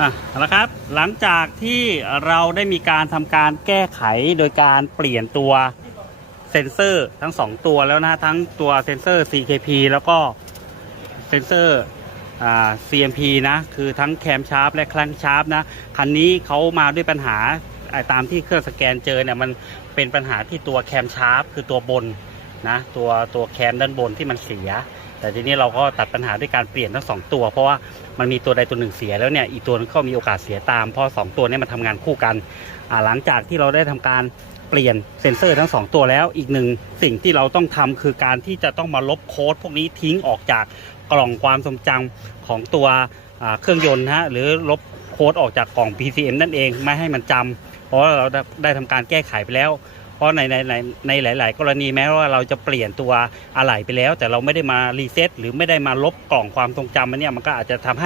อะเอาละครับ หลังจากที่เราได้มีการทำการแก้ไขโดยการเปลี่ยนตัวเซ็นเซอร์ทั้ง 2 ตัวแล้วนะ ทั้งตัวเซ็นเซอร์ CKP แล้วก็เซ็นเซอร์อ่า CMP นะ คือทั้งแคมชาร์ปและคลังชาร์ปนะ คันนี้เขามาด้วยปัญหาไอ้ตามที่เครื่องสแกนเจอเนี่ยมันเป็นปัญหาที่ตัวแคมชาร์ปคือตัวบนนะ ตัวตัวแคมด้านบนที่มันเสีย แต่ทีนี้เราก็ตัดปัญหาด้วยการเปลี่ยนทั้งสองตัว เพราะว่ามันมีตัวใดตัวหนึ่งเสียแล้วเนี่ยอีกตัวนึงก็มีโอกาสเสียตาม เพราะสองตัวนี้มันทำงานคู่กันหลังจากที่เราได้ทำการเปลี่ยนเซ็นเซอร์ทั้งสองตัวแล้วอีกหนึ่งสิ่งที่เราต้องทำคือการที่จะต้องมาลบโค้ดพวกนี้ทิ้งออกจากกล่องความทรงจำของตัวเครื่องยนต์นะฮะหรือลบโค้ดออกจากกล่อง PCM นั่นเองไม่ให้มันจำเพราะเราได้ได้ทำการแก้ไขไปแล้ว เพราะในในในในหลาย ๆ กรณีแม้ว่าเราจะเปลี่ยนตัวอะไหล่ไปแล้ว แต่เราไม่ได้มารีเซ็ตหรือไม่ได้มาลบกล่องความทรงจำมันเนี่ยมันก็อาจจะทำให้